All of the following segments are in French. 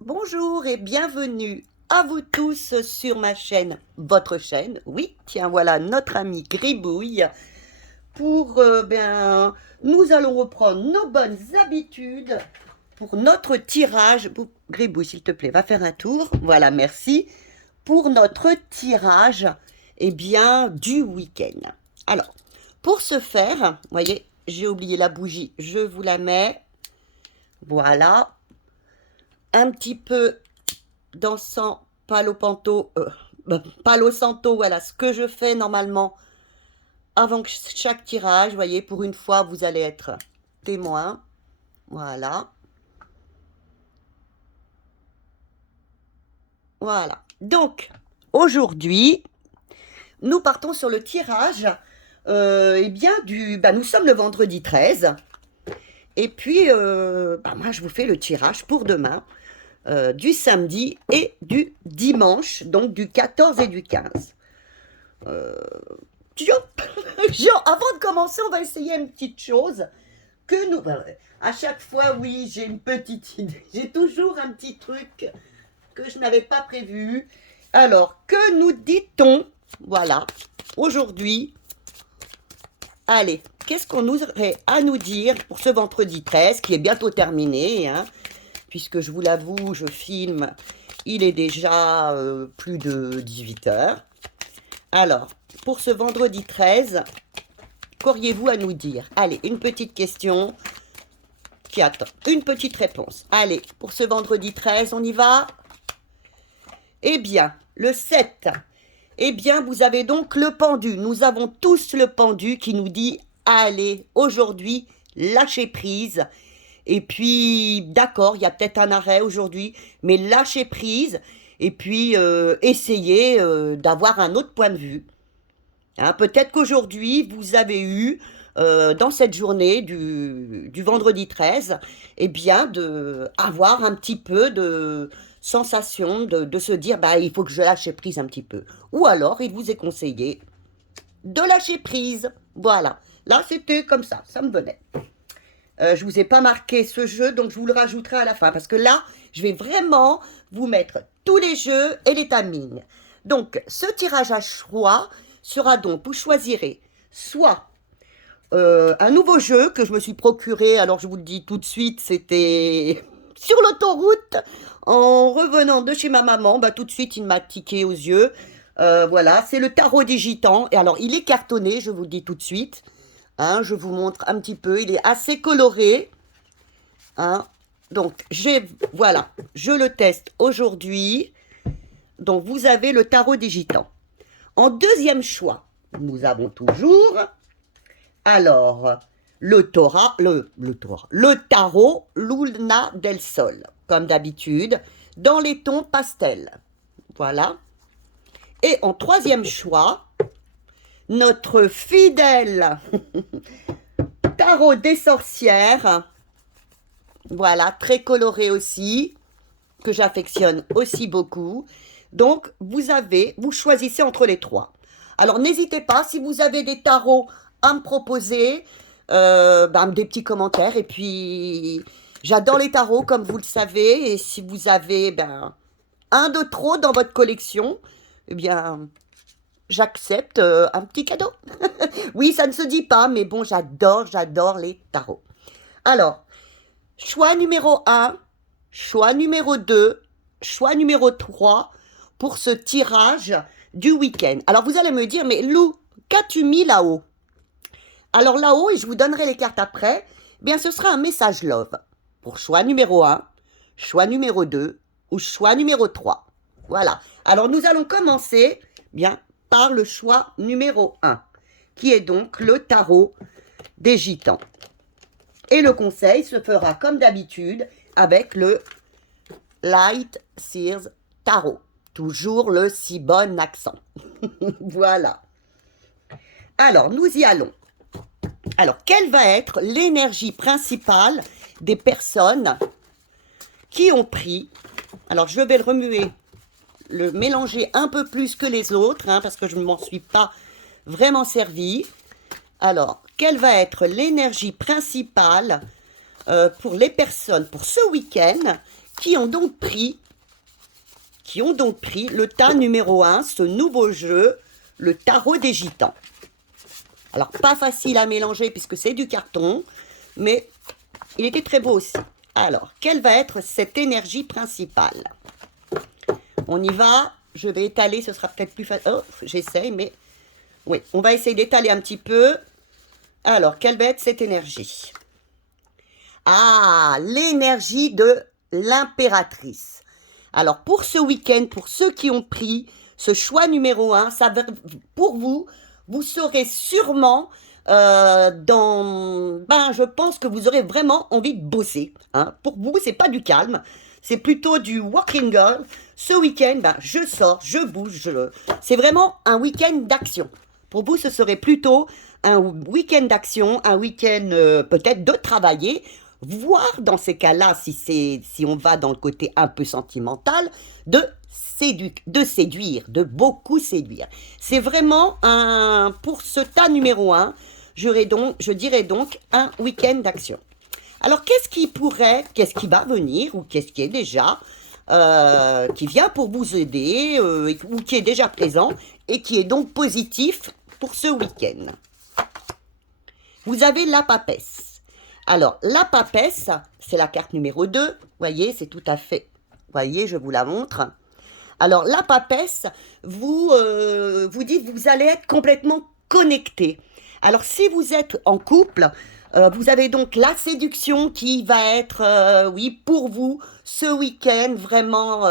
Bonjour et bienvenue à vous tous sur ma chaîne, votre chaîne. Oui, tiens, voilà notre ami Gribouille. Pour, nous allons reprendre nos bonnes habitudes pour notre tirage. Gribouille, s'il te plaît, va faire un tour. Voilà, merci. Pour notre tirage, du week-end. Alors, pour ce faire, vous voyez, j'ai oublié la bougie, je vous la mets. Voilà. Un petit peu d'encens Palo Santo, voilà ce que je fais normalement avant chaque tirage. Vous voyez, pour une fois, vous allez être témoin. Voilà. Voilà. Donc, aujourd'hui, nous partons sur le tirage. Nous sommes le vendredi 13. Et puis, moi, je vous fais le tirage pour demain. Du samedi et du dimanche, donc du 14 et du 15. Avant de commencer, on va essayer une petite chose que nous... À chaque fois, oui, j'ai une petite idée. J'ai toujours un petit truc que je n'avais pas prévu. Alors, que nous dit-on? Voilà, aujourd'hui, allez, qu'est-ce qu'on nous aurait à nous dire pour ce vendredi 13, qui est bientôt terminé, hein, puisque je vous l'avoue, je filme, il est déjà plus de 18 heures. Alors, pour ce vendredi 13, qu'auriez-vous à nous dire? Allez, une petite question qui attend une petite réponse. Allez, pour ce vendredi 13, on y va? Eh bien, le 7, vous avez donc le pendu. Nous avons tous le pendu qui nous dit, allez, aujourd'hui, lâchez prise. Et puis, d'accord, il y a peut-être un arrêt aujourd'hui, mais lâchez prise et puis essayez d'avoir un autre point de vue. Hein, peut-être qu'aujourd'hui, vous avez eu, dans cette journée du vendredi 13, avoir un petit peu de sensation de se dire, il faut que je lâche prise un petit peu. Ou alors, il vous est conseillé de lâcher prise. Voilà. Là, c'était comme ça me venait. Je vous ai pas marqué ce jeu, donc je vous le rajouterai à la fin. Parce que là, je vais vraiment vous mettre tous les jeux et les timings. Donc, ce tirage à choix sera donc, vous choisirez soit un nouveau jeu que je me suis procuré, alors je vous le dis tout de suite, c'était sur l'autoroute, en revenant de chez ma maman, tout de suite il m'a tiqué aux yeux. Voilà, c'est le tarot des gitans. Et alors, il est cartonné, je vous le dis tout de suite. Hein, je vous montre un petit peu, il est assez coloré. Hein. Donc, voilà, je le teste aujourd'hui. Donc, vous avez le tarot des gitans. En deuxième choix, nous avons toujours, alors, le tarot Luna del Sol, comme d'habitude, dans les tons pastels. Voilà. Et en troisième choix, notre fidèle tarot des sorcières. Voilà, très coloré aussi, que j'affectionne aussi beaucoup. Donc, vous choisissez entre les trois. Alors, n'hésitez pas, si vous avez des tarots à me proposer, des petits commentaires. Et puis, j'adore les tarots, comme vous le savez. Et si vous avez un de trop dans votre collection, j'accepte un petit cadeau. Oui, ça ne se dit pas, mais bon, j'adore les tarots. Alors, choix numéro 1, choix numéro 2, choix numéro 3 pour ce tirage du week-end. Alors, vous allez me dire, mais Lou, qu'as-tu mis là-haut? Alors, là-haut, et je vous donnerai les cartes après, ce sera un message love pour choix numéro 1, choix numéro 2 ou choix numéro 3. Voilà. Alors, nous allons commencer, par le choix numéro 1, qui est donc le tarot des gitans. Et le conseil se fera comme d'habitude avec le Light Sears Tarot. Toujours le si bon accent. Voilà. Alors, nous y allons. Alors, quelle va être l'énergie principale des personnes qui ont pris... Alors, je vais le remuer, le mélanger un peu plus que les autres, parce que je ne m'en suis pas vraiment servi. Alors, quelle va être l'énergie principale pour les personnes pour ce week-end qui ont donc pris le tas numéro 1, ce nouveau jeu, le tarot des gitans. Alors, pas facile à mélanger puisque c'est du carton, mais il était très beau aussi. Alors, quelle va être cette énergie principale? On y va, je vais étaler, ce sera peut-être plus facile. Oh, j'essaye, mais oui, on va essayer d'étaler un petit peu. Alors, quelle va être cette énergie? Ah, l'énergie de l'impératrice. Alors, pour ce week-end, pour ceux qui ont pris ce choix numéro 1, ça va, pour vous, vous serez sûrement je pense que vous aurez vraiment envie de bosser. Hein. Pour vous, c'est pas du calme, c'est plutôt du working girl. Ce week-end, je sors, je bouge. C'est vraiment un week-end d'action. Pour vous, ce serait plutôt un week-end d'action, un week-end peut-être de travailler, voire dans ces cas-là, si on va dans le côté un peu sentimental, de séduire, de beaucoup séduire. C'est vraiment pour ce tas numéro 1, je dirais donc un week-end d'action. Alors, qu'est-ce qui va venir, ou qu'est-ce qui est déjà, qui vient pour vous aider, ou qui est déjà présent, et qui est donc positif pour ce week-end? Vous avez la papesse. Alors, la papesse, c'est la carte numéro 2. Vous voyez, c'est tout à fait... Vous voyez, je vous la montre. Alors, la papesse, vous dites que vous allez être complètement connecté. Alors, si vous êtes en couple, vous avez donc la séduction qui va être, pour vous, ce week-end, vraiment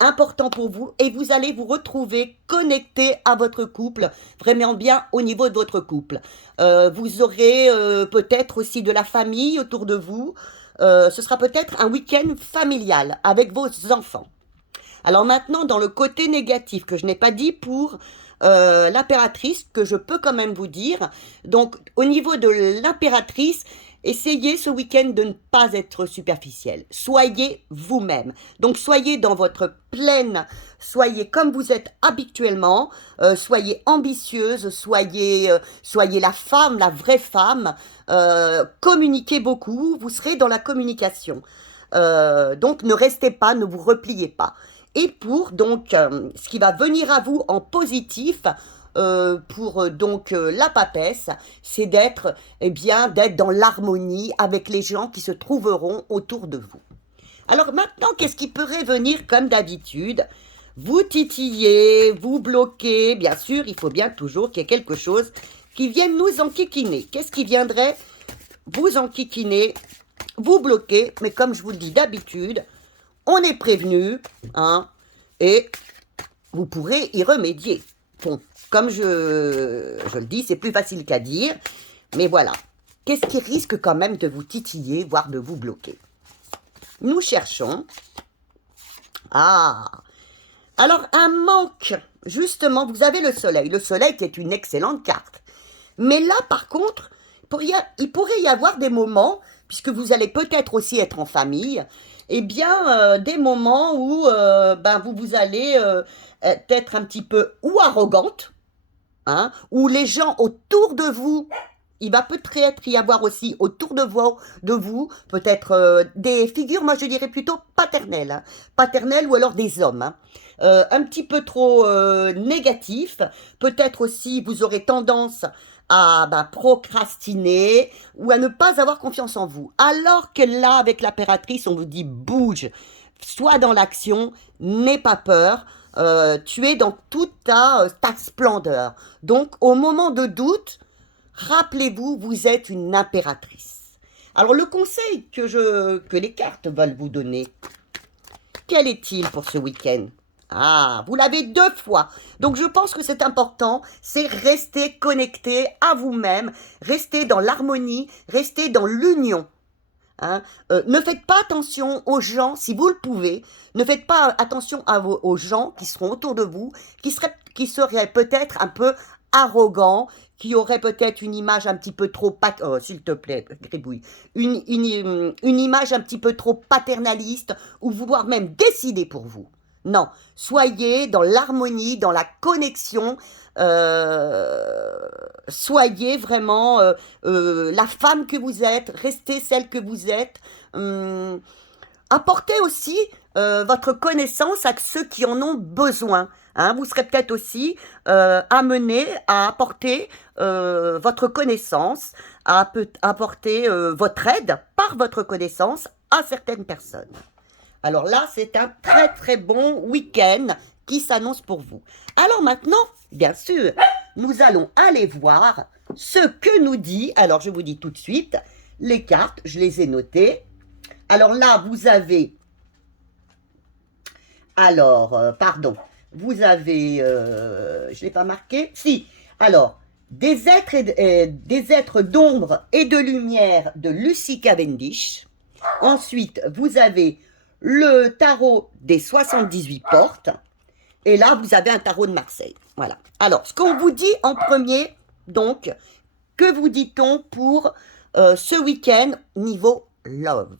important pour vous. Et vous allez vous retrouver connecté à votre couple, vraiment bien au niveau de votre couple. Vous aurez peut-être aussi de la famille autour de vous. Ce sera peut-être un week-end familial avec vos enfants. Alors maintenant, dans le côté négatif que je n'ai pas dit pour l'impératrice, que je peux quand même vous dire. Donc, au niveau de l'impératrice, essayez ce week-end de ne pas être superficiel. Soyez vous-même. Donc, soyez dans votre pleine, soyez comme vous êtes habituellement, soyez ambitieuse, soyez la femme, la vraie femme, communiquez beaucoup, vous serez dans la communication. Donc, ne restez pas, ne vous repliez pas. Et pour donc ce qui va venir à vous en positif pour la papesse, c'est d'être dans l'harmonie avec les gens qui se trouveront autour de vous. Alors maintenant, qu'est-ce qui pourrait venir comme d'habitude? Vous titillez, vous bloquez, bien sûr, il faut bien toujours qu'il y ait quelque chose qui vienne nous enquiquiner. Qu'est-ce qui viendrait vous enquiquiner, vous bloquer? Mais comme je vous le dis d'habitude, on est prévenu, hein, et vous pourrez y remédier. Bon, comme je le dis, c'est plus facile qu'à dire, mais voilà. Qu'est-ce qui risque quand même de vous titiller, voire de vous bloquer? Nous cherchons... Ah! Alors, un manque, justement, vous avez le soleil. Le soleil qui est une excellente carte. Mais là, par contre, il pourrait y avoir des moments, puisque vous allez peut-être aussi être en famille, des moments où vous allez être un petit peu ou arrogante, hein, où les gens autour de vous, il va peut-être y avoir aussi autour de vous peut-être des figures, moi je dirais plutôt paternelles, hein, paternelles ou alors des hommes, hein, un petit peu trop négatifs. Peut-être aussi vous aurez tendance à procrastiner ou à ne pas avoir confiance en vous. Alors que là, avec l'impératrice, on vous dit bouge, sois dans l'action, n'aie pas peur, tu es dans toute ta splendeur. Donc, au moment de doute, rappelez-vous, vous êtes une impératrice. Alors, le conseil que les cartes veulent vous donner, quel est-il pour ce week-end? Ah, vous l'avez 2 fois. Donc, je pense que c'est important, c'est rester connecté à vous-même, rester dans l'harmonie, rester dans l'union. Hein. Ne faites pas attention aux gens, si vous le pouvez, ne faites pas attention aux gens qui seront autour de vous, qui seraient peut-être un peu arrogants, qui auraient peut-être une image un petit peu trop... s'il te plaît, gribouille. Une image un petit peu trop paternaliste, ou vouloir même décider pour vous. Non, soyez dans l'harmonie, dans la connexion, soyez vraiment la femme que vous êtes, restez celle que vous êtes. apportez aussi votre connaissance à ceux qui en ont besoin. Hein. Vous serez peut-être aussi amené à apporter votre connaissance, à apporter votre aide par votre connaissance à certaines personnes. Alors là, c'est un très très bon week-end qui s'annonce pour vous. Alors maintenant, bien sûr, nous allons aller voir ce que nous dit, alors je vous dis tout de suite, les cartes, je les ai notées. Alors là, vous avez, pardon, vous avez, je ne l'ai pas marqué, si, alors, des êtres d'ombre et de lumière de Lucy Cavendish. Ensuite, vous avez le tarot des 78 portes. Et là, vous avez un tarot de Marseille. Voilà. Alors, ce qu'on vous dit en premier, donc, que vous dit-on pour ce week-end niveau love?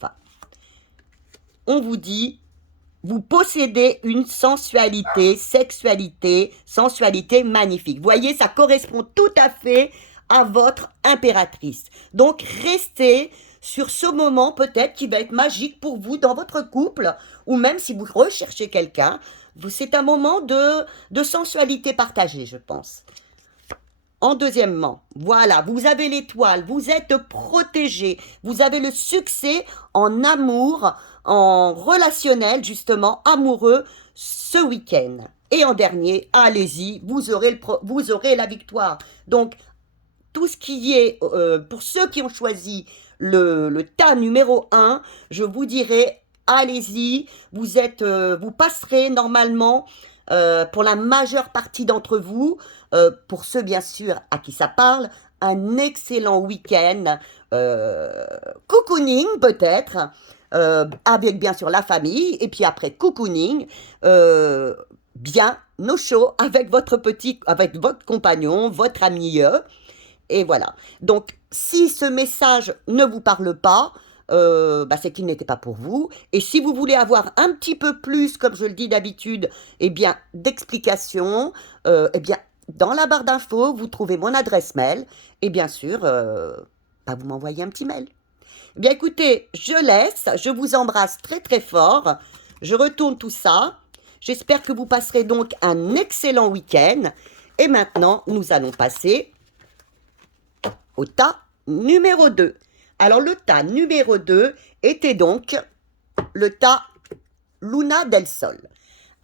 On vous dit, vous possédez une sensualité magnifique. Vous voyez, ça correspond tout à fait à votre impératrice. Donc, restez sur ce moment peut-être qui va être magique pour vous dans votre couple, ou même si vous recherchez quelqu'un. C'est un moment de sensualité partagée, je pense. En deuxièmement, voilà, vous avez l'étoile, vous êtes protégé, vous avez le succès en amour, en relationnel, justement, amoureux, ce week-end. Et en dernier, allez-y, vous aurez la victoire. Donc, tout ce qui est, pour ceux qui ont choisi le tas numéro 1, je vous dirais, allez-y, vous passerez normalement, pour la majeure partie d'entre vous, pour ceux bien sûr à qui ça parle, un excellent week-end, cocooning peut-être, avec bien sûr la famille, et puis après cocooning, bien au chaud avec votre compagnon, votre ami, et voilà. Donc, si ce message ne vous parle pas, c'est qu'il n'était pas pour vous. Et si vous voulez avoir un petit peu plus, comme je le dis d'habitude, d'explications, dans la barre d'infos, vous trouvez mon adresse mail. Et bien sûr, vous m'envoyez un petit mail. Eh bien, écoutez, je laisse. Je vous embrasse très très fort. Je retourne tout ça. J'espère que vous passerez donc un excellent week-end. Et maintenant, nous allons passer au tas numéro 2. Alors, le tas numéro 2 était donc le tas Luna del Sol.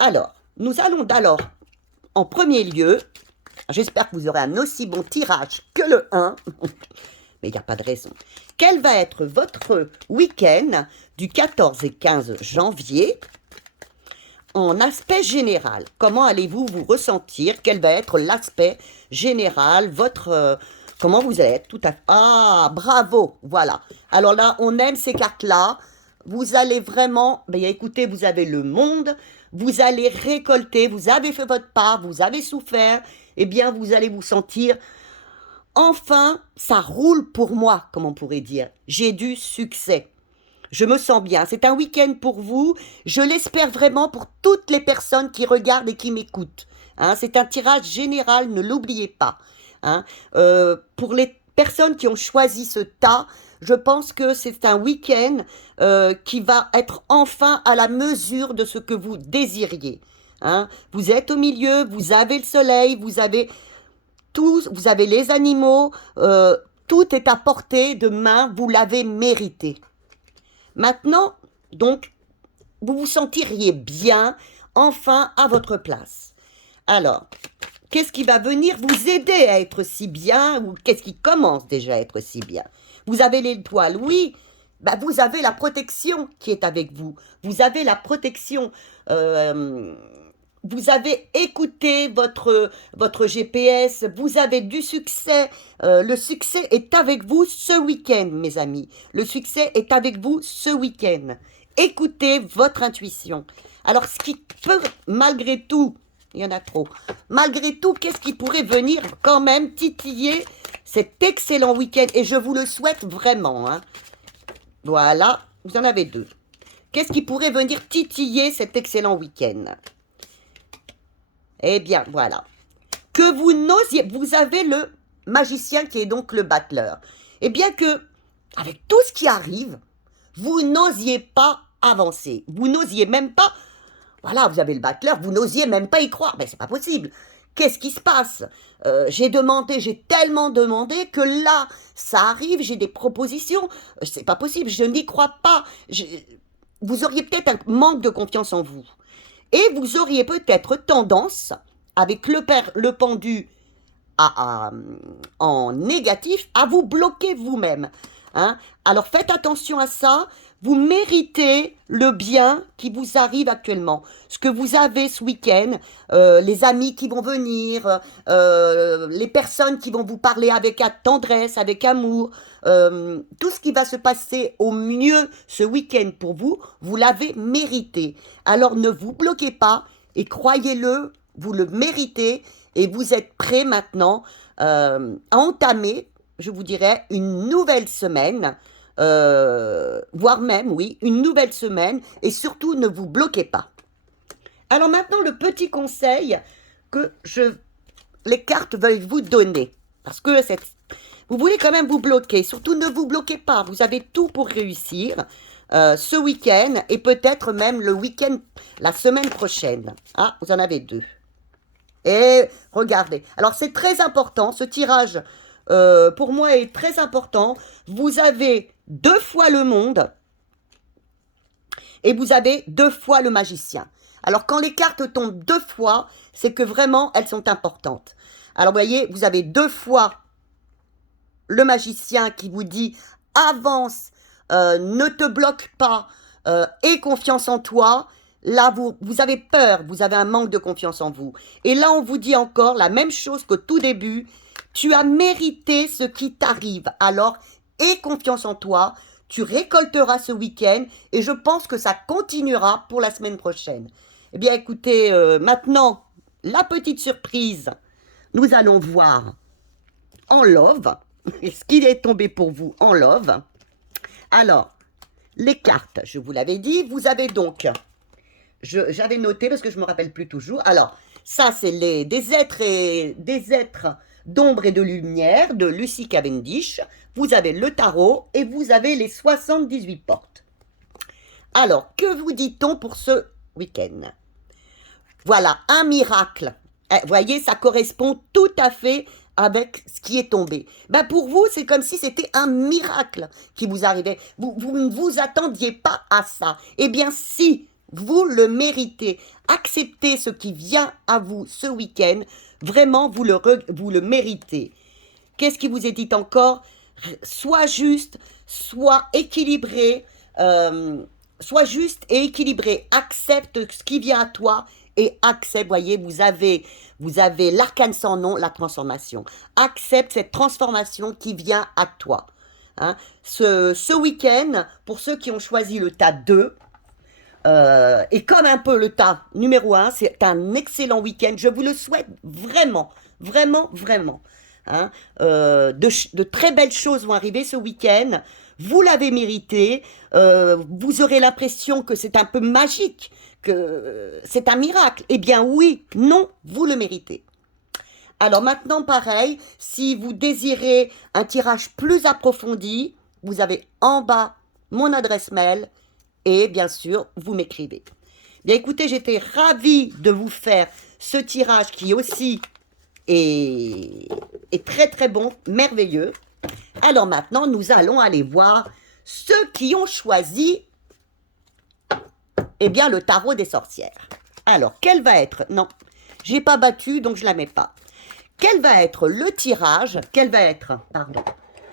Alors, nous allons en premier lieu, j'espère que vous aurez un aussi bon tirage que le 1, mais il n'y a pas de raison. Quel va être votre week-end du 14 et 15 janvier en aspect général? Comment allez-vous vous ressentir? Quel va être l'aspect général, comment vous allez être tout à fait... Ah, bravo, voilà. Alors là, on aime ces cartes-là. Vous allez vraiment... écoutez, vous avez le monde, vous allez récolter, vous avez fait votre part, vous avez souffert. Eh bien, vous allez vous sentir... Enfin, ça roule pour moi, comme on pourrait dire. J'ai du succès. Je me sens bien. C'est un week-end pour vous. Je l'espère vraiment pour toutes les personnes qui regardent et qui m'écoutent. Hein, c'est un tirage général, ne l'oubliez pas. Hein. Pour les personnes qui ont choisi ce tas, je pense que c'est un week-end qui va être enfin à la mesure de ce que vous désiriez. Hein. Vous êtes au milieu, vous avez le soleil, vous avez les animaux, tout est à portée de main, vous l'avez mérité. Maintenant, donc, vous vous sentiriez bien, enfin, à votre place. Alors, qu'est-ce qui va venir vous aider à être si bien, ou qu'est-ce qui commence déjà à être si bien? Vous avez l'étoile, oui, vous avez la protection qui est avec vous. Vous avez la protection, vous avez écouté votre GPS, vous avez du succès. Le succès est avec vous ce week-end, mes amis. Le succès est avec vous ce week-end. Écoutez votre intuition. Alors, ce qui peut, malgré tout, il y en a trop, malgré tout, qu'est-ce qui pourrait venir quand même titiller cet excellent week-end? Et je vous le souhaite vraiment. Hein. Voilà, vous en avez 2. Qu'est-ce qui pourrait venir titiller cet excellent week-end? Eh bien, voilà. Que vous n'osiez... Vous avez le magicien qui est donc le battleur. Eh bien que, avec tout ce qui arrive, vous n'osiez pas avancer. Vous n'osiez même pas, voilà, vous avez le battleur, vous n'osiez même pas y croire. Mais c'est pas possible. Qu'est-ce qui se passe? J'ai tellement demandé que là, ça arrive, j'ai des propositions. C'est pas possible, je n'y crois pas. Vous auriez peut-être un manque de confiance en vous. Et vous auriez peut-être tendance, avec le pendu en négatif, à vous bloquer vous-même. Hein? Alors faites attention à ça. Vous méritez le bien qui vous arrive actuellement. Ce que vous avez ce week-end, les amis qui vont venir, les personnes qui vont vous parler avec tendresse, avec amour, tout ce qui va se passer au mieux ce week-end pour vous, vous l'avez mérité. Alors ne vous bloquez pas et croyez-le, vous le méritez et vous êtes prêts maintenant à entamer, je vous dirais, une nouvelle semaine. Voire même, oui, une nouvelle semaine, et surtout ne vous bloquez pas. Alors maintenant, le petit conseil que les cartes veulent vous donner, parce que vous voulez quand même vous bloquer, surtout ne vous bloquez pas, vous avez tout pour réussir ce week-end, et peut-être même le week-end, la semaine prochaine. Ah, vous en avez 2. Et regardez, alors c'est très important, ce tirage pour moi est très important. Vous avez 2 fois le monde et vous avez 2 fois le magicien. Alors quand les cartes tombent 2 fois, c'est que vraiment elles sont importantes. Alors vous voyez, vous avez 2 fois le magicien qui vous dit avance, ne te bloque pas, aie confiance en toi. Là, vous avez peur, vous avez un manque de confiance en vous. Et là, on vous dit encore la même chose qu'au tout début. Tu as mérité ce qui t'arrive. Alors, aie confiance en toi. Tu récolteras ce week-end et je pense que ça continuera pour la semaine prochaine. Eh bien, écoutez, maintenant, la petite surprise. Nous allons voir en love. Ce qu'il est tombé pour vous en love. Alors, les cartes, je vous l'avais dit. Vous avez donc... J'avais noté parce que je ne me rappelle plus toujours. Alors, ça, c'est des êtres d'ombre et de lumière de Lucy Cavendish. Vous avez le tarot et vous avez les 78 portes. Alors, que vous dit-on pour ce week-end? Voilà, un miracle. Vous voyez, ça correspond tout à fait avec ce qui est tombé. Ben pour vous, c'est comme si c'était un miracle qui vous arrivait. Vous ne vous attendiez pas à ça. Eh bien, si vous le méritez, acceptez ce qui vient à vous ce week-end. Vraiment, vous le méritez. Qu'est-ce qui vous est dit encore? Sois juste, sois équilibré, sois juste et équilibré. Accepte ce qui vient à toi et accepte, voyez, vous avez l'arcane sans nom, la transformation. Accepte cette transformation qui vient à toi. Hein. Ce week-end, pour ceux qui ont choisi le tas 2, et comme un peu le tas numéro 1, c'est un excellent week-end. Je vous le souhaite vraiment, vraiment, vraiment. Hein. De très belles choses vont arriver ce week-end. Vous l'avez mérité. Vous aurez l'impression que c'est un peu magique, que c'est un miracle. Eh bien oui, non, vous le méritez. Alors maintenant, pareil, si vous désirez un tirage plus approfondi, vous avez en bas mon adresse mail. Et bien sûr, vous m'écrivez. Bien écoutez, j'étais ravie de vous faire ce tirage qui aussi est très très bon, merveilleux. Alors maintenant, nous allons aller voir ceux qui ont choisi le tarot des sorcières. Alors, quel va être... Non, j'ai pas battu, donc je la mets pas. Quel va être le tirage? Quel va être... Pardon.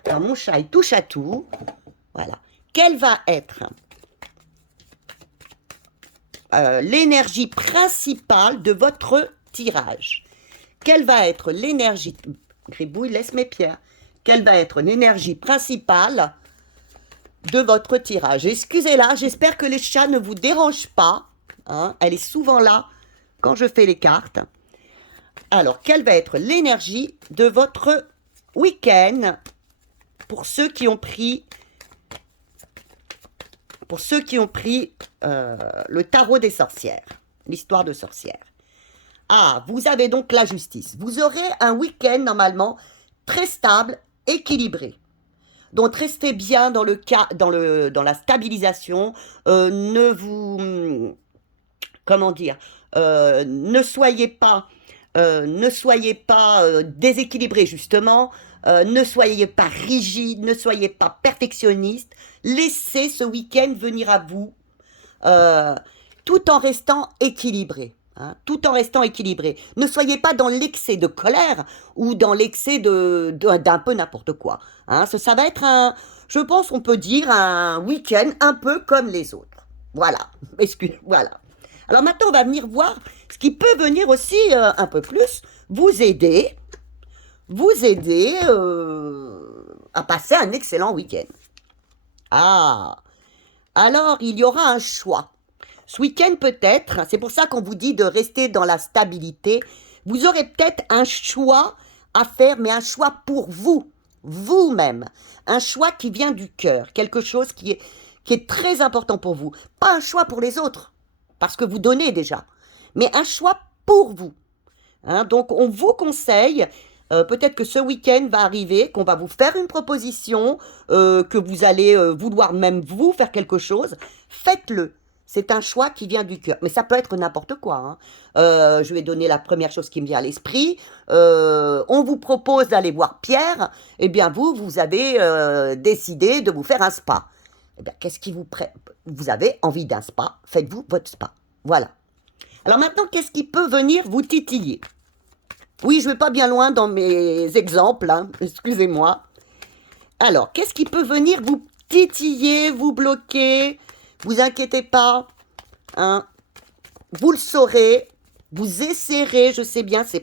Alors, mon chat, il touche à tout. Voilà. Quel va être... l'énergie principale de votre tirage. Quelle va être l'énergie... Gribouille, laisse mes pierres. Quelle va être l'énergie principale de votre tirage? Excusez-la, j'espère que les chats ne vous dérangent pas. Hein, elle est souvent là quand je fais les cartes. Alors, quelle va être l'énergie de votre week-end pour ceux qui ont pris... le tarot des sorcières, l'histoire de sorcières. Ah, vous avez donc la justice. Vous aurez un week-end normalement très stable, équilibré. Donc restez bien dans dans la stabilisation. Ne vous, comment dire, ne soyez pas déséquilibré justement. Ne soyez pas rigide, ne soyez pas perfectionniste. Laissez ce week-end venir à vous euh, tout en restant équilibré. Hein, tout en restant équilibré. Ne soyez pas dans l'excès de colère ou dans l'excès d'un peu n'importe quoi. Hein, ça va être je pense, on peut dire un week-end un peu comme les autres. Voilà. Voilà. Alors maintenant, on va venir voir ce qui peut venir aussi un peu plus vous aider à passer un excellent week-end. Ah, alors il y aura un choix. Ce week-end peut-être, c'est pour ça qu'on vous dit de rester dans la stabilité, vous aurez peut-être un choix à faire, mais un choix pour vous, vous-même. Un choix qui vient du cœur, quelque chose qui est très important pour vous. Pas un choix pour les autres, parce que vous donnez déjà, mais un choix pour vous. Hein, donc on vous conseille, peut-être que ce week-end va arriver, qu'on va vous faire une proposition, que vous allez vouloir même vous faire quelque chose. Faites-le. C'est un choix qui vient du cœur. Mais ça peut être n'importe quoi. Hein. Je vais donner la première chose qui me vient à l'esprit. On vous propose d'aller voir Pierre. Eh bien, vous avez décidé de vous faire un spa. Eh bien, qu'est-ce qui vous avez envie d'un spa? Faites-vous votre spa. Voilà. Alors maintenant, qu'est-ce qui peut venir vous titiller? Oui, je ne vais pas bien loin dans mes exemples. Hein. Excusez-moi. Alors, qu'est-ce qui peut venir vous titiller, vous bloquer? Vous inquiétez pas, hein. Vous le saurez, vous essaierez, je sais bien, c'est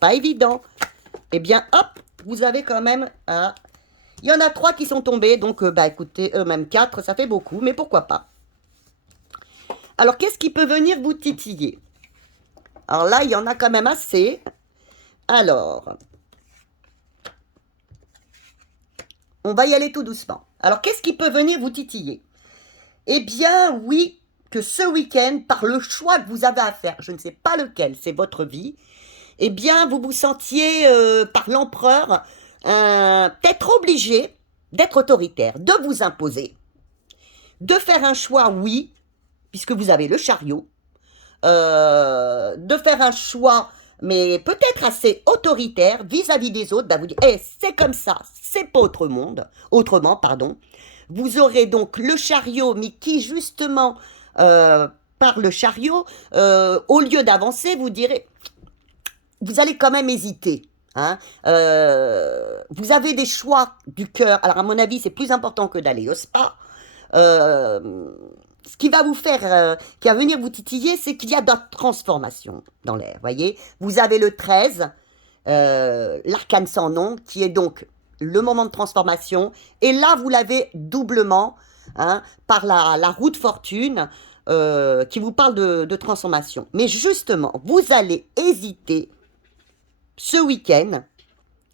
pas évident. Eh bien, hop, vous avez quand même, il y en a 3 qui sont tombés, donc bah écoutez, même 4, ça fait beaucoup, mais pourquoi pas. Alors, qu'est-ce qui peut venir vous titiller? Alors là, il y en a quand même assez. Alors, on va y aller tout doucement. Alors, qu'est-ce qui peut venir vous titiller? Eh bien, oui, que ce week-end, par le choix que vous avez à faire, je ne sais pas lequel, c'est votre vie, eh bien, vous vous sentiez, par l'empereur, peut-être obligé d'être autoritaire, de vous imposer, de faire un choix, oui, puisque vous avez le chariot, de faire un choix, mais peut-être assez autoritaire vis-à-vis des autres, bah vous dites, c'est comme ça, c'est pas autrement, pardon. Vous aurez donc le chariot, mais qui justement, par le chariot, au lieu d'avancer, vous direz, vous allez quand même hésiter. Hein. Vous avez des choix du cœur. Alors à mon avis, c'est plus important que d'aller au spa. Ce qui va vous faire, qui va venir vous titiller, c'est qu'il y a de la transformation dans l'air. Voyez, vous avez le 13, l'arcane sans nom, qui est donc le moment de transformation. Et là, vous l'avez doublement, hein, par la roue de fortune, qui vous parle de transformation. Mais justement, vous allez hésiter ce week-end.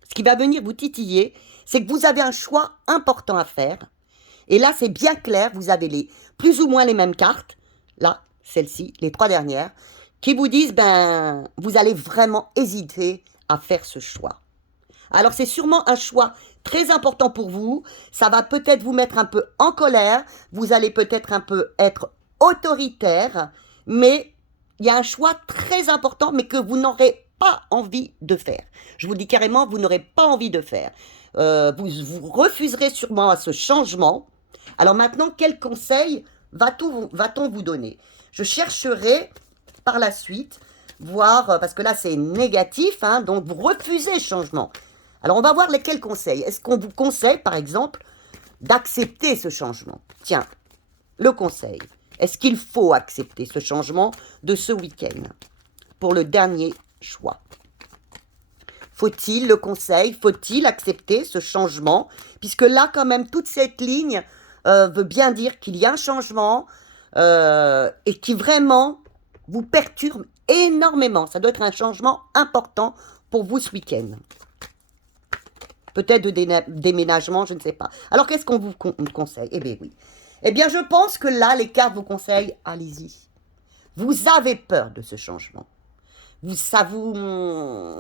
Ce qui va venir vous titiller, c'est que vous avez un choix important à faire. Et là, c'est bien clair, vous avez plus ou moins les mêmes cartes, là, celles-ci, les 3 dernières, qui vous disent, ben, vous allez vraiment hésiter à faire ce choix. Alors, c'est sûrement un choix très important pour vous, ça va peut-être vous mettre un peu en colère, vous allez peut-être un peu être autoritaire, mais il y a un choix très important, mais que vous n'aurez pas envie de faire. Je vous dis carrément, vous n'aurez pas envie de faire. Vous refuserez sûrement à ce changement. Alors maintenant, quel conseil va-t-on vous donner? Je chercherai par la suite, voir, parce que là c'est négatif, hein, donc vous refusez le changement. Alors on va voir lesquels conseils. Est-ce qu'on vous conseille, par exemple, d'accepter ce changement? Tiens, le conseil. Est-ce qu'il faut accepter ce changement de ce week-end pour le dernier choix? Faut-il, le conseil, faut-il accepter ce changement? Puisque là, quand même, toute cette ligne veut bien dire qu'il y a un changement et qui vraiment vous perturbe énormément. Ça doit être un changement important pour vous ce week-end. Peut-être de déménagement, je ne sais pas. Alors, qu'est-ce qu'on vous conseille? Eh bien, oui. Eh bien, je pense que là, les cartes vous conseillent, allez-y. Vous avez peur de ce changement. Ça vous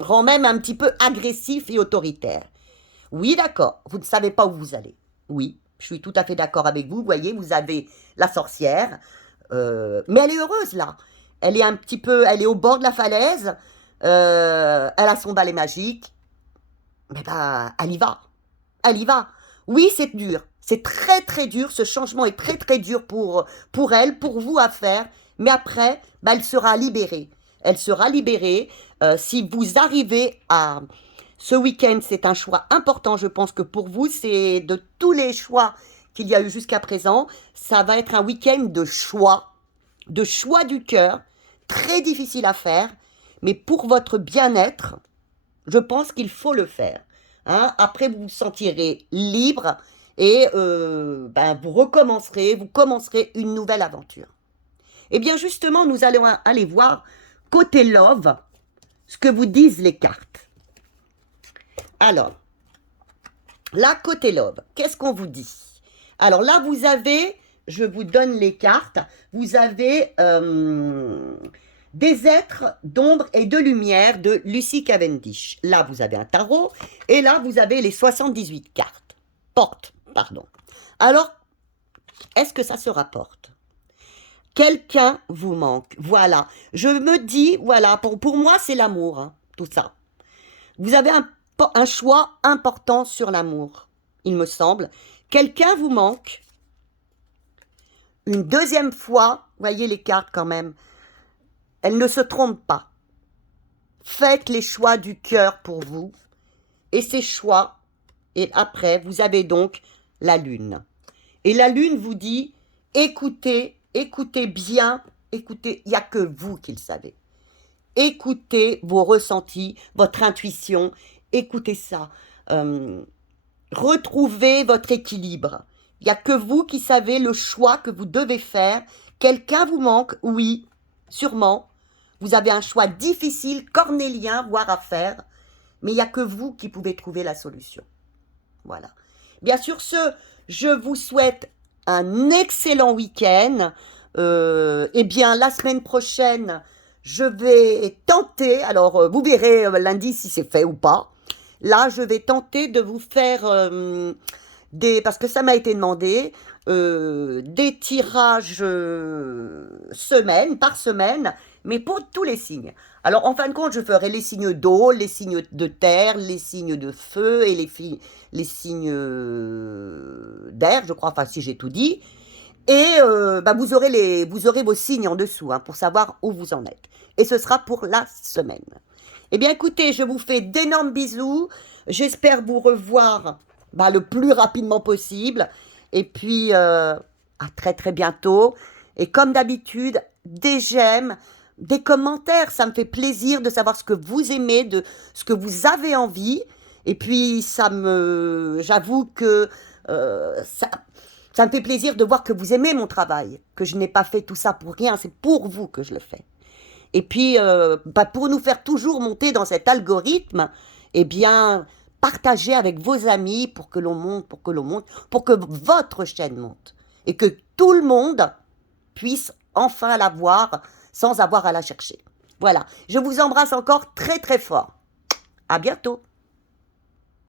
rend même un petit peu agressif et autoritaire. Oui, d'accord, vous ne savez pas où vous allez. Oui, je suis tout à fait d'accord avec vous. Vous voyez, vous avez la sorcière, mais elle est heureuse là. Elle est un petit peu, elle est au bord de la falaise, elle a son balai magique, mais ben, elle y va. Elle y va. Oui, c'est dur. C'est très très dur. Ce changement est très très dur pour elle, pour vous à faire. Mais après, bah, elle sera libérée. Elle sera libérée. Si vous arrivez à... Ce week-end, c'est un choix important, je pense que pour vous, c'est de tous les choix qu'il y a eu jusqu'à présent, ça va être un week-end de choix du cœur, très difficile à faire, mais pour votre bien-être, je pense qu'il faut le faire. Hein. Après, vous vous sentirez libre et ben, vous commencerez une nouvelle aventure. Eh bien, justement, nous allons aller voir côté love ce que vous disent les cartes. Alors, là, côté love, qu'est-ce qu'on vous dit? Alors là, vous avez, je vous donne les cartes, vous avez des êtres d'ombre et de lumière de Lucy Cavendish. Là, vous avez un tarot et là, vous avez les 78 cartes. Pardon. Alors, est-ce que ça se rapporte? Quelqu'un vous manque. Voilà. Je me dis, voilà, pour moi, c'est l'amour, hein, tout ça. Vous avez un choix important sur l'amour, il me semble. Quelqu'un vous manque. Une deuxième fois, voyez les cartes quand même, elles ne se trompent pas. Faites les choix du cœur pour vous. Et ces choix, et après, vous avez donc la lune. Et la lune vous dit, écoutez, écoutez bien, écoutez, il n'y a que vous qui le savez. Écoutez vos ressentis, votre intuition, écoutez ça. Retrouvez votre équilibre. Il n'y a que vous qui savez le choix que vous devez faire. Quelqu'un vous manque, oui, sûrement. Vous avez un choix difficile, cornélien, voire à faire. Mais il n'y a que vous qui pouvez trouver la solution. Voilà. Bien sûr, je vous souhaite un excellent week-end. Eh bien, la semaine prochaine, je vais tenter, alors vous verrez lundi si c'est fait ou pas. Là, je vais tenter de vous faire parce que ça m'a été demandé, des tirages semaine par semaine, mais pour tous les signes. Alors, en fin de compte, je ferai les signes d'eau, les signes de terre, les signes de feu et les signes d'air, je crois, enfin, si j'ai tout dit. Et bah, vous aurez vos signes en dessous hein, pour savoir où vous en êtes. Et ce sera pour la semaine. Eh bien, écoutez, je vous fais d'énormes bisous. J'espère vous revoir bah, le plus rapidement possible. Et puis, à très très bientôt. Et comme d'habitude, des j'aime, des commentaires. Ça me fait plaisir de savoir ce que vous aimez, de ce que vous avez envie. Et puis, j'avoue que ça me fait plaisir de voir que vous aimez mon travail, que je n'ai pas fait tout ça pour rien. C'est pour vous que je le fais. Et puis, bah, pour nous faire toujours monter dans cet algorithme, eh bien, partagez avec vos amis pour que l'on monte, pour que votre chaîne monte. Et que tout le monde puisse enfin la voir sans avoir à la chercher. Voilà, je vous embrasse encore très très fort. À bientôt.